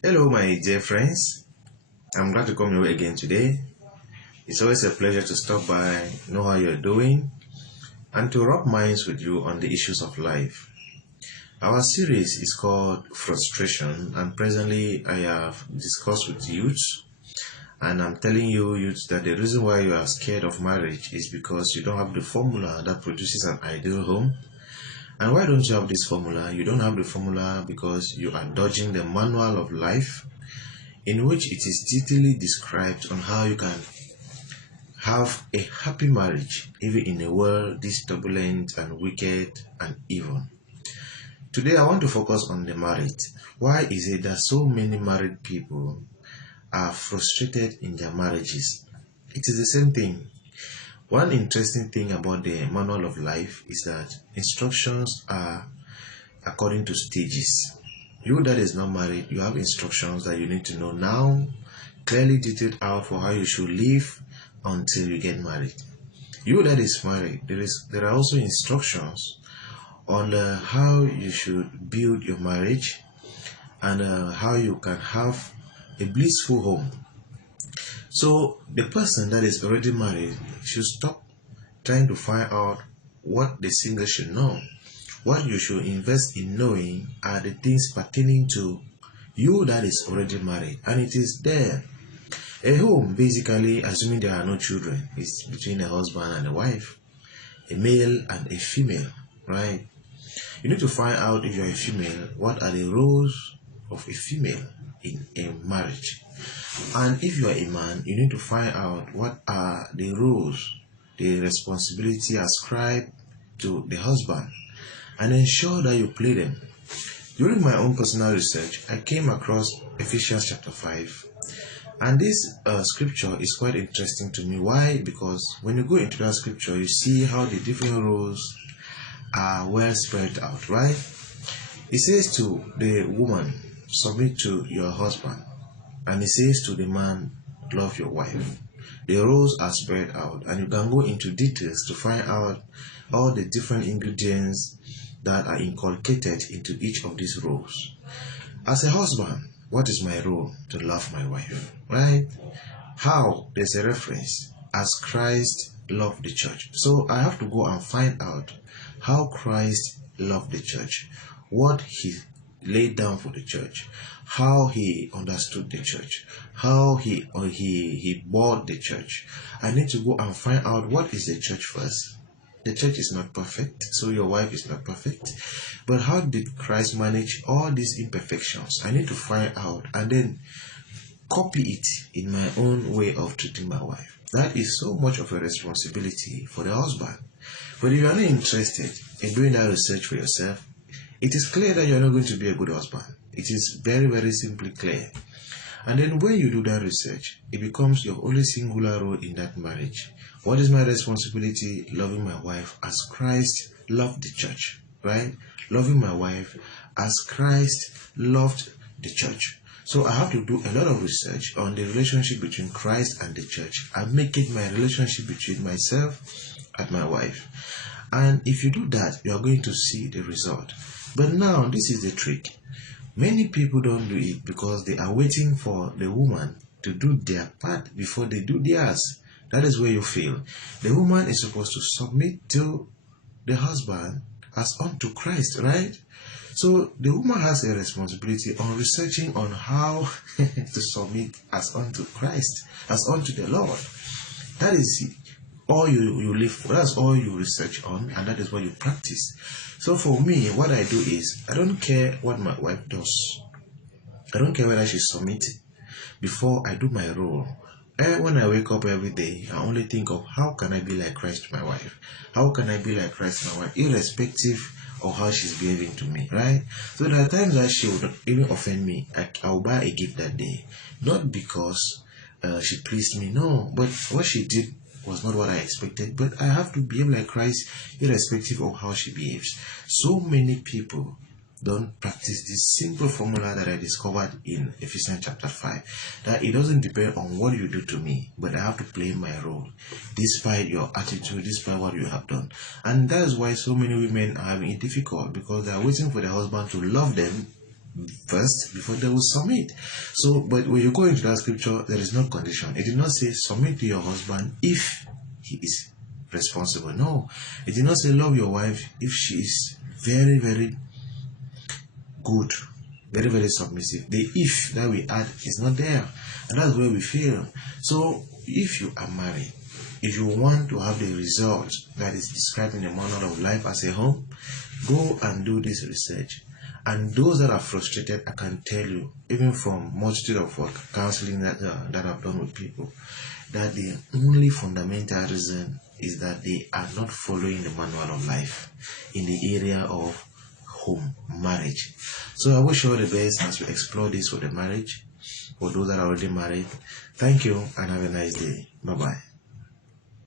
Hello, my dear friends. I'm glad to come your way again today. It's always a pleasure to stop by, know how you're doing, and to rub minds with you on the issues of life. Our series is called Frustration, and presently I have discussed with youths, and I'm telling you, youths, that the reason why you are scared of marriage is because you don't have the formula that produces an ideal home. And why don't you have this formula? You don't have the formula because you are dodging the manual of life in which it is detailedly described on how you can have a happy marriage even in a world this turbulent and wicked and evil. Today I want to focus on the married. Why is it that so many married people are frustrated in their marriages? It is the same thing. One interesting thing about the manual of life is that instructions are according to stages. You that is not married, you have instructions that you need to know now, clearly detailed out for how you should live until you get married. You that is married, there are also instructions on how you should build your marriage and how you can have a blissful home. So the person that is already married should stop trying to find out what the single should know. What you should invest in knowing are the things pertaining to you that is already married, and it is there. A home, basically, assuming there are no children, is between a husband and a wife, a male and a female, right? You need to find out, if you're a female, what are the roles of a female in a marriage. And if you are a man, you need to find out what are the roles, the responsibility ascribed to the husband, and ensure that you play them. During my own personal research, I came across Ephesians chapter 5. And this scripture is quite interesting to me. Why? Because when you go into that scripture, you see how the different roles are well spread out, right? It says to the woman, submit to your husband. And it says to the man, love your wife. The roles are spread out, and you can go into details to find out all the different ingredients that are inculcated into each of these roles. As a husband, what is my role? To love my wife, right? How? There's a reference. As Christ loved the church. So I have to go and find out how Christ loved the church, what he laid down for the church, how he understood the church, how he bought the church. I need to go and find out what is the church first. The church is not perfect, so your wife is not perfect. But how did Christ manage all these imperfections? I need to find out and then copy it in my own way of treating my wife. That is so much of a responsibility for the husband. But if you are not interested in doing that research for yourself, it is clear that you are not going to be a good husband. It is very, very simply clear. And then when you do that research, it becomes your only singular role in that marriage. What is my responsibility? Loving my wife as Christ loved the church, right? Loving my wife as Christ loved the church. So I have to do a lot of research on the relationship between Christ and the church and make it my relationship between myself and my wife. And if you do that, you are going to see the result. But now, this is the trick. Many people don't do it because they are waiting for the woman to do their part before they do theirs. That is where you fail. The woman is supposed to submit to the husband as unto Christ, right? So the woman has a responsibility on researching on how to submit as unto Christ, as unto the Lord. That is all you live for. That's all you research on, and that is what you practice. So for me, what I do is, I don't care what my wife does. I don't care whether she submits before I do my role. When I wake up every day, I only think of how can I be like Christ to my wife? How can I be like Christ to my wife? Irrespective of how she's behaving to me, right? So there are times that she would even offend me. I'll buy a gift that day. Not because she pleased me, no, but what she did was not what I expected. But I have to behave like Christ irrespective of how she behaves. So many people don't practice this simple formula that I discovered in Ephesians chapter 5, that it doesn't depend on what you do to me, but I have to play my role despite your attitude, despite what you have done. And that's why so many women are having it difficult, because they are waiting for the husband to love them first before they will submit. So, but when you go into that scripture, there is no condition. It did not say submit to your husband if he is responsible. No, it did not say love your wife if she is very, very good, very, very submissive. The if that we add is not there, and that's where we fail. So, if you are married, if you want to have the result that is described in the manual of life as a home, go and do this research. And those that are frustrated, I can tell you, even from multitude of work, counseling that I've done with people, that the only fundamental reason is that they are not following the manual of life in the area of home, marriage. So I wish you all the best as we explore this with the marriage, for those that are already married. Thank you and have a nice day. Bye-bye.